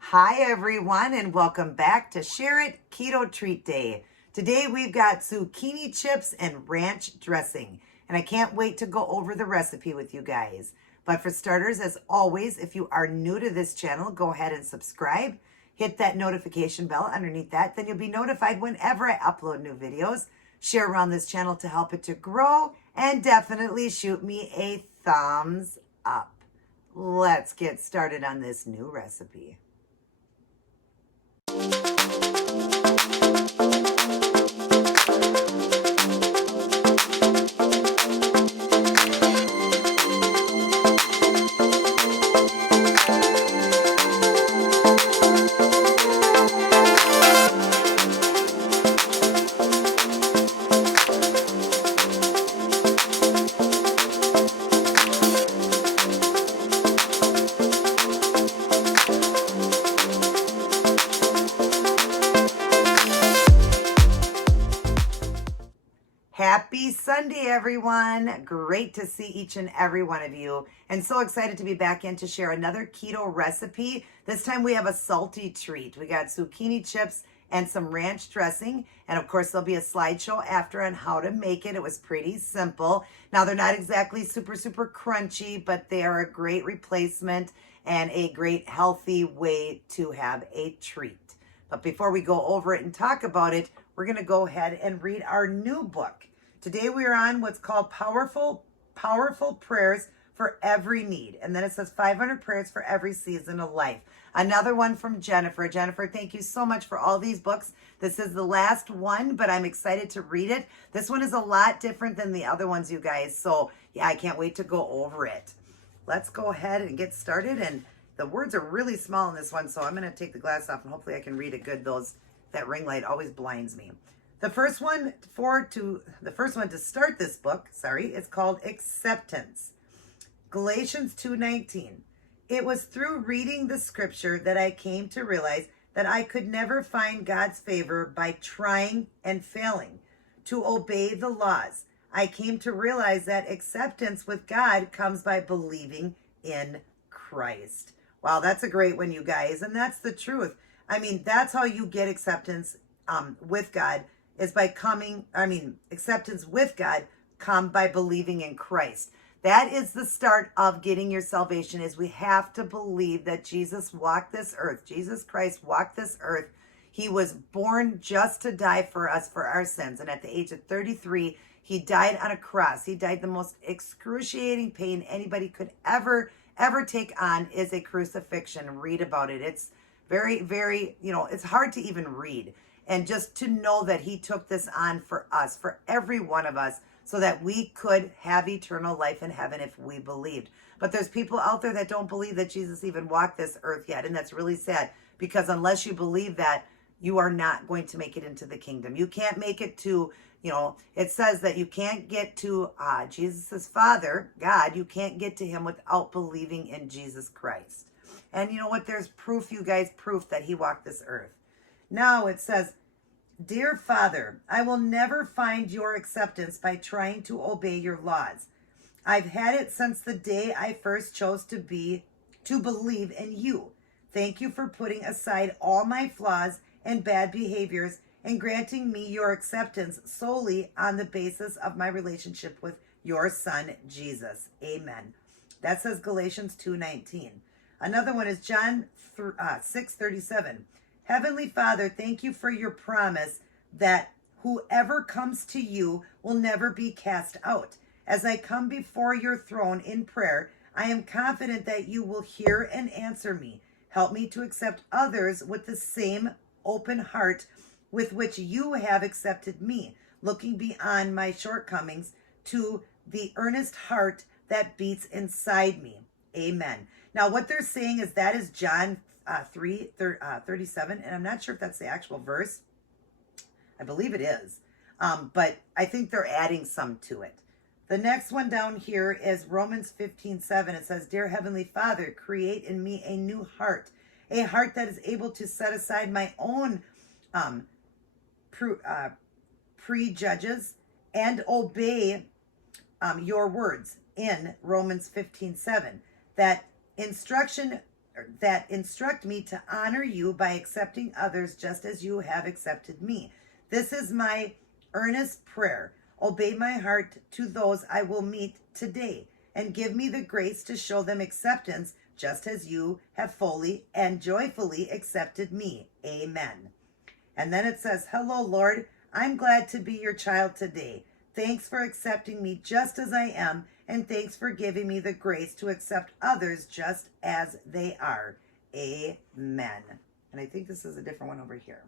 Hi everyone, and welcome back to Share It Keto Treat Day. Today we've got zucchini chips and ranch dressing, and I can't wait to go over the recipe with you guys. But for starters, as always, if you are new to this channel, go ahead and subscribe. Hit that notification bell underneath that, then you'll be notified whenever I upload new videos. Share around this channel to help it to grow, and definitely shoot me a thumbs up. Let's get started on this new recipe. Happy Sunday, everyone. Great to see each and every one of you. And so excited to be back in to share another keto recipe. This time we have a salty treat. We got zucchini chips and some ranch dressing. And of course, there'll be a slideshow after on how to make it. It was pretty simple. Now, they're not exactly super crunchy, but they are a great replacement and a great healthy way to have a treat. But before we go over it and talk about it, we're going to go ahead and read our new book. Today we are on what's called Powerful Prayers for Every Need. And then it says 500 prayers for every season of life. Another one from Jennifer. Jennifer, thank you so much for all these books. This is the last one, but I'm excited to read it. This one is a lot different than the other ones, you guys. So yeah, I can't wait to go over it. Let's go ahead and get started. And the words are really small in this one, so I'm going to take the glass off and hopefully I can read it good. That ring light always blinds me. The first one to start this book, is called Acceptance. Galatians 2:19. It was through reading the scripture that I came to realize that I could never find God's favor by trying and failing to obey the laws. I came to realize that acceptance with God comes by believing in Christ. Wow, that's a great one, you guys. And that's the truth. I mean, that's how you get acceptance with God, is by acceptance with God come by believing in Christ. That is the start of getting your salvation, is we have to believe that Jesus walked this earth. Jesus Christ walked this earth. He was born just to die for us, for our sins. And at the age of 33, he died on a cross. He died the most excruciating pain anybody could ever take on is a crucifixion. Read about it. It's very, it's hard to even read. And just to know that he took this on for us, for every one of us, so that we could have eternal life in heaven if we believed. But there's people out there that don't believe that Jesus even walked this earth yet. And that's really sad, because unless you believe that, you are not going to make it into the kingdom. You can't make it to, it says that you can't get to Jesus' Father, God. You can't get to him without believing in Jesus Christ. And you know what? There's proof, you guys, proof that he walked this earth. Now it says, Dear Father, I will never find your acceptance by trying to obey your laws. I've had it since the day I first chose to believe in you. Thank you for putting aside all my flaws and bad behaviors and granting me your acceptance solely on the basis of my relationship with your Son, Jesus. Amen. That says Galatians 2:19. Another one is John 6:37. Heavenly Father, thank you for your promise that whoever comes to you will never be cast out. As I come before your throne in prayer, I am confident that you will hear and answer me. Help me to accept others with the same open heart with which you have accepted me, looking beyond my shortcomings to the earnest heart that beats inside me. Amen. Now, what they're saying is that is John 3:37, and I'm not sure if that's the actual verse. I believe it is, but I think they're adding some to it. The next one down here is Romans 15:7. It says, Dear Heavenly Father, create in me a new heart, a heart that is able to set aside my own prejudges and obey your words in Romans 15:7. That instruction instruct me to honor you by accepting others just as you have accepted me. This is my earnest prayer. Obey my heart to those I will meet today, and give me the grace to show them acceptance just as you have fully and joyfully accepted me. Amen. And then it says, hello, Lord. I'm glad to be your child today. Thanks for accepting me just as I am, and thanks for giving me the grace to accept others just as they are. Amen. And I think this is a different one over here.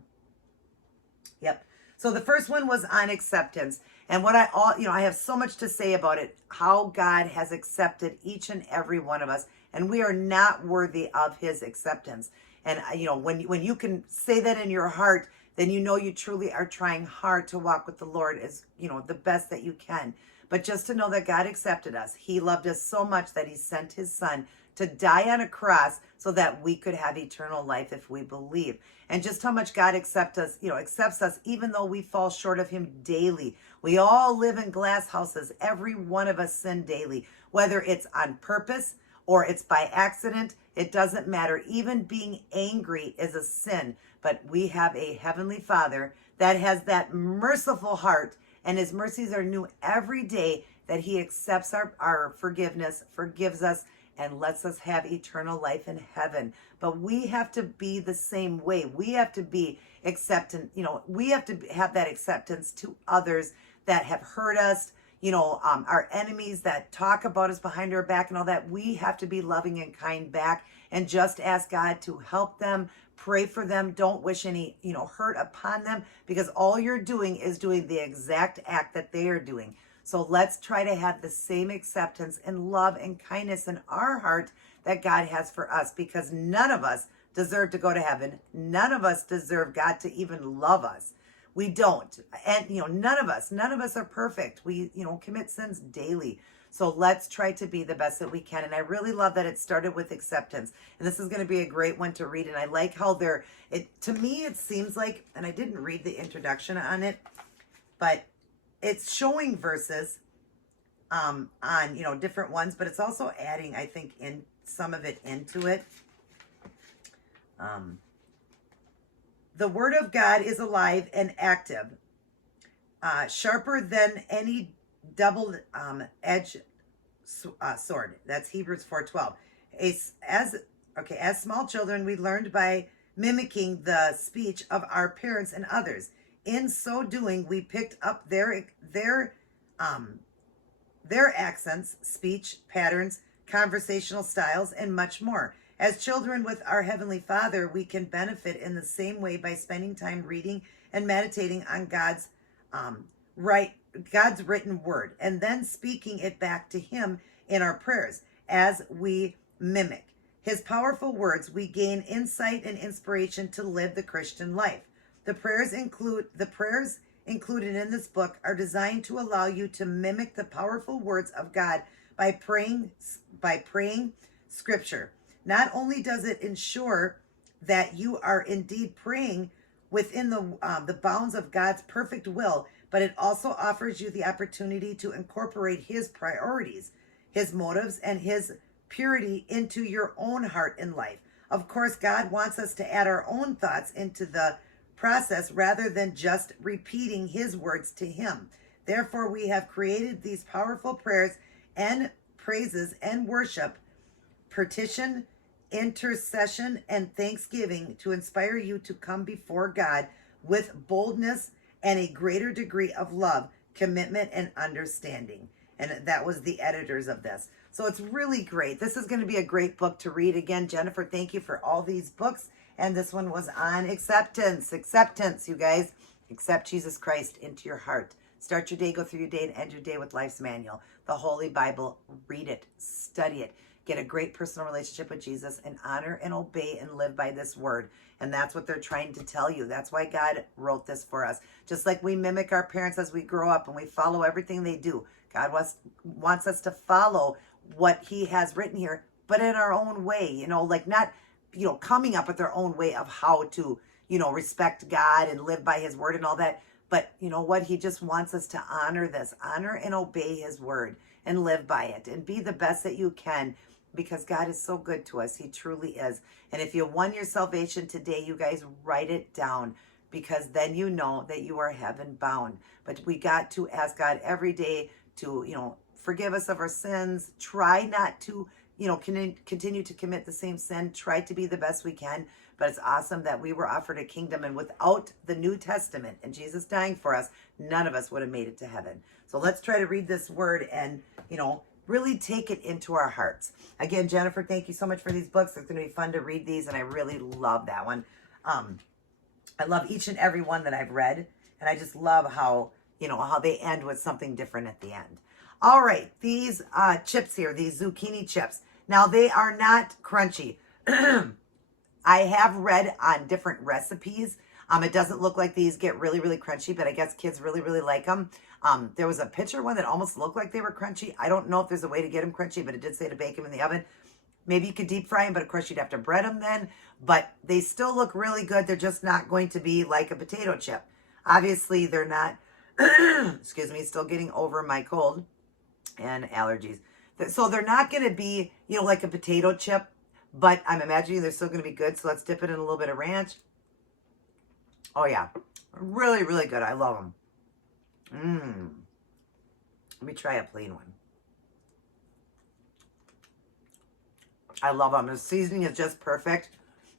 Yep. So the first one was on acceptance. And what I have so much to say about it, how God has accepted each and every one of us, and we are not worthy of his acceptance. And when you can say that in your heart, then you truly are trying hard to walk with the Lord as, the best that you can. But just to know that God accepted us, he loved us so much that he sent his son to die on a cross so that we could have eternal life if we believe. And just how much God accepts us even though we fall short of him daily. We all live in glass houses. Every one of us sin daily, whether it's on purpose or it's by accident. It doesn't matter. Even being angry is a sin. But we have a heavenly Father that has that merciful heart, and his mercies are new every day, that he accepts our forgiveness, forgives us, and lets us have eternal life in heaven. But we have to be the same way. We have to be acceptant. We have to have that acceptance to others that have hurt us, our enemies that talk about us behind our back and all that. We have to be loving and kind back and just ask God to help them, pray for them. Don't wish any, hurt upon them, because all you're doing is doing the exact act that they are doing. So let's try to have the same acceptance and love and kindness in our heart that God has for us, because none of us deserve to go to heaven. None of us deserve God to even love us. We don't. And, none of us are perfect. We, commit sins daily. So let's try to be the best that we can. And I really love that it started with acceptance. And this is going to be a great one to read. And I like how to me, it seems like, and I didn't read the introduction on it, but it's showing verses on, different ones, but it's also adding, I think, in some of it into it. The word of God is alive and active, sharper than any double-edged sword. That's Hebrews 4:12. As small children, we learned by mimicking the speech of our parents and others. In so doing, we picked up their accents, speech patterns, conversational styles, and much more. As children with our Heavenly Father, we can benefit in the same way by spending time reading and meditating on God's written word, and then speaking it back to him in our prayers. As we mimic his powerful words, we gain insight and inspiration to live the Christian life. The prayers included in this book are designed to allow you to mimic the powerful words of God by praying scripture. Not only does it ensure that you are indeed praying within the bounds of God's perfect will, but it also offers you the opportunity to incorporate his priorities, his motives, and his purity into your own heart and life. Of course, God wants us to add our own thoughts into the process rather than just repeating his words to him. Therefore, we have created these powerful prayers and praises and worship, petition, intercession, and thanksgiving to inspire you to come before God with boldness and a greater degree of love, commitment, and understanding. And that was the editors of this. So it's really great. This is going to be a great book to read. Again, Jennifer, thank you for all these books. And this one was on acceptance. Acceptance, you guys. Accept Jesus Christ into your heart. Start your day, go through your day, and end your day with Life's Manual, the Holy Bible. Read it, study it. Get a great personal relationship with Jesus and honor and obey and live by this word. And that's what they're trying to tell you. That's why God wrote this for us. Just like we mimic our parents as we grow up and we follow everything they do. God wants us to follow what he has written here, but in our own way, not, coming up with our own way of how to, respect God and live by his word and all that. But you know what? He just wants us to honor and obey his word and live by it and be the best that you can. because God is so good to us. He truly is. And if you won your salvation today, you guys write it down, because then you know that you are heaven bound. But we got to ask God every day to, forgive us of our sins. Try not to, continue to commit the same sin. Try to be the best we can. But it's awesome that we were offered a kingdom, and without the New Testament and Jesus dying for us, none of us would have made it to heaven. So let's try to read this word and, really take it into our hearts. Again, Jennifer, thank you so much for these books. It's going to be fun to read these, and I really love that one. I love each and every one that I've read, and I just love how, how they end with something different at the end. All right, these chips here, these zucchini chips. Now, they are not crunchy. I have read on different recipes. It doesn't look like these get really, really crunchy, but I guess kids really, really like them. There was a picture one that almost looked like they were crunchy. I don't know if there's a way to get them crunchy, but it did say to bake them in the oven. Maybe you could deep fry them, but of course you'd have to bread them then. But they still look really good. They're just not going to be like a potato chip. Obviously, they're not, excuse me, still getting over my cold and allergies. So they're not going to be, like a potato chip, but I'm imagining they're still going to be good. So let's dip it in a little bit of ranch. Oh, yeah. Really, really good. I love them. Let me try a plain one. I love them. The seasoning is just perfect.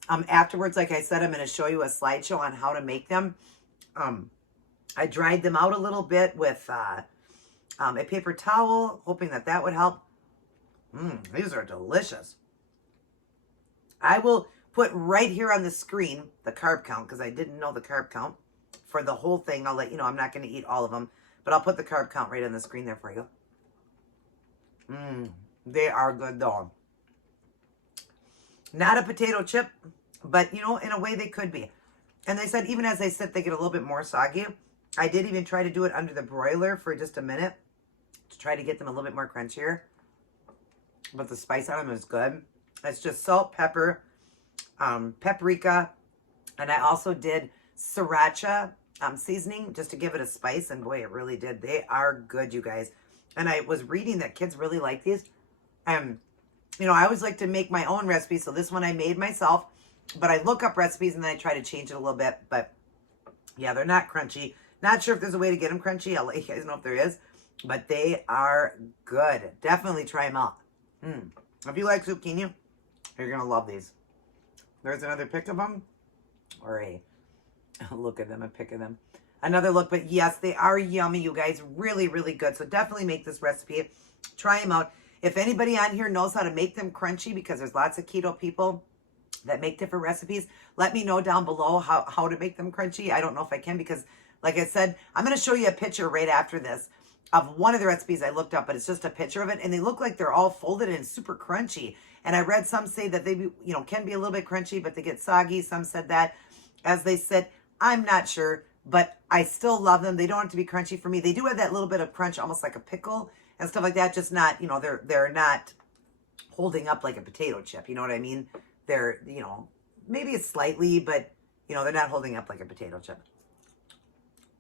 Afterwards, like I said, I'm going to show you a slideshow on how to make them. I dried them out a little bit with a paper towel, hoping that would help. These are delicious. I will put right here on the screen the carb count, because I didn't know the carb count for the whole thing. I'll let you know. I'm not going to eat all of them, but I'll put the carb count right on the screen there for you. They are good though. Not a potato chip, but in a way they could be. And they said even as they sit, they get a little bit more soggy. I did even try to do it under the broiler for just a minute to try to get them a little bit more crunchier. But the spice on them is good. It's just salt, pepper, paprika, and I also did Sriracha seasoning just to give it a spice, and boy, it really did. They are good, you guys. And I was reading that kids really like these. I always like to make my own recipes, so this one I made myself, but I look up recipes and then I try to change it a little bit. But yeah, they're not crunchy. Not sure if there's a way to get them crunchy. I'll let you guys know if there is, but they are good. Definitely try them out. If you like zucchini, you're going to love these. There's another pick of them, or a look at them, a pick of them. Another look, but yes, they are yummy, you guys. Really, really good. So definitely make this recipe. Try them out. If anybody on here knows how to make them crunchy, because there's lots of keto people that make different recipes, let me know down below how to make them crunchy. I don't know if I can, because like I said, I'm going to show you a picture right after this of one of the recipes I looked up, but it's just a picture of it, and they look like they're all folded and super crunchy. And I read some say that they, can be a little bit crunchy, but they get soggy. Some said that as they sit. I'm not sure, but I still love them. They don't have to be crunchy for me. They do have that little bit of crunch, almost like a pickle and stuff like that. Just not, they're not holding up like a potato chip. You know what I mean? They're, maybe it's slightly, but, they're not holding up like a potato chip.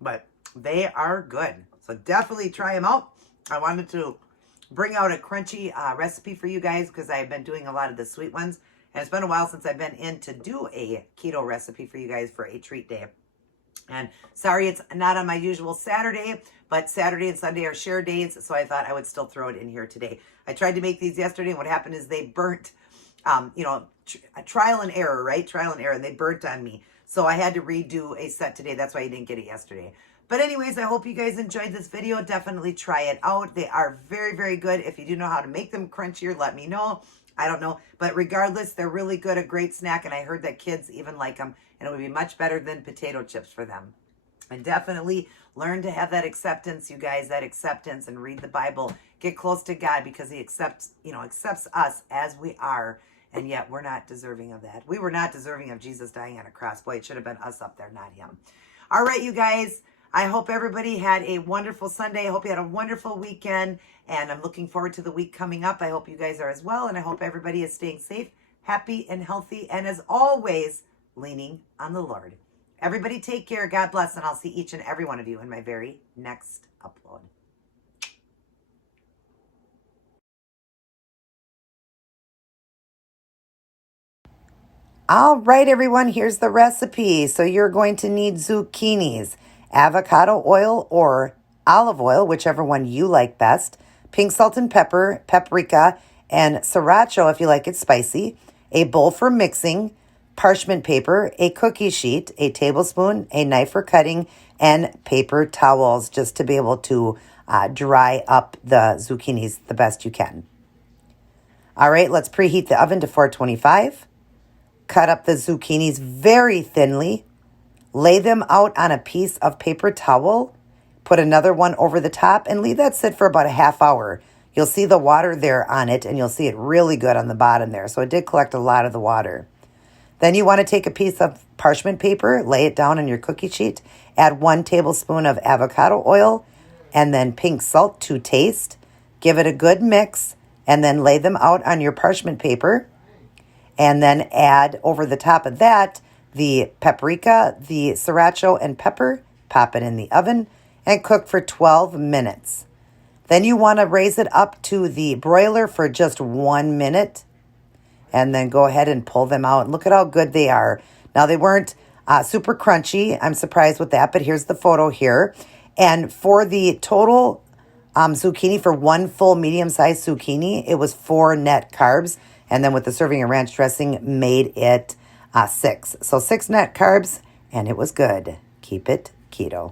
But they are good. So definitely try them out. I wanted to bring out a crunchy recipe for you guys, because I've been doing a lot of the sweet ones. And it's been a while since I've been in to do a keto recipe for you guys for a treat day. And sorry, it's not on my usual Saturday, but Saturday and Sunday are share days, so I thought I would still throw it in here today. I tried to make these yesterday, and what happened is they burnt, trial and error, right? Trial and error, and they burnt on me. So I had to redo a set today. That's why you didn't get it yesterday. But anyways, I hope you guys enjoyed this video. Definitely try it out. They are very, very good. If you do know how to make them crunchier, let me know. I don't know. But regardless, they're really good, a great snack. And I heard that kids even like them. And it would be much better than potato chips for them. And definitely learn to have that acceptance, you guys, that acceptance, and read the Bible. Get close to God, because he accepts us as we are. And yet we're not deserving of that. We were not deserving of Jesus dying on a cross. Boy, it should have been us up there, not him. All right, you guys. I hope everybody had a wonderful Sunday. I hope you had a wonderful weekend. And I'm looking forward to the week coming up. I hope you guys are as well. And I hope everybody is staying safe, happy, and healthy. And as always, leaning on the Lord. Everybody take care. God bless. And I'll see each and every one of you in my very next upload. All right, everyone, here's the recipe. So you're going to need zucchinis, avocado oil or olive oil, whichever one you like best, pink salt and pepper, paprika, and sriracha if you like it spicy, a bowl for mixing, parchment paper, a cookie sheet, a tablespoon, a knife for cutting, and paper towels just to be able to dry up the zucchinis the best you can. All right, let's preheat the oven to 425. Cut up the zucchinis very thinly. Lay them out on a piece of paper towel. Put another one over the top and leave that sit for about a half hour. You'll see the water there on it, and you'll see it really good on the bottom there. So it did collect a lot of the water. Then you want to take a piece of parchment paper, lay it down on your cookie sheet, add 1 tablespoon of avocado oil, and then pink salt to taste. Give it a good mix, and then lay them out on your parchment paper. And then add over the top of that the paprika, the sriracha, and pepper. Pop it in the oven and cook for 12 minutes. Then you want to raise it up to the broiler for just 1 minute. And then go ahead and pull them out. Look at how good they are. Now, they weren't super crunchy. I'm surprised with that, but here's the photo here. And for the total zucchini, for 1 full medium-sized zucchini, it was 4 net carbs. And then with the serving of ranch dressing, made it 6. So 6 net carbs, and it was good. Keep it keto.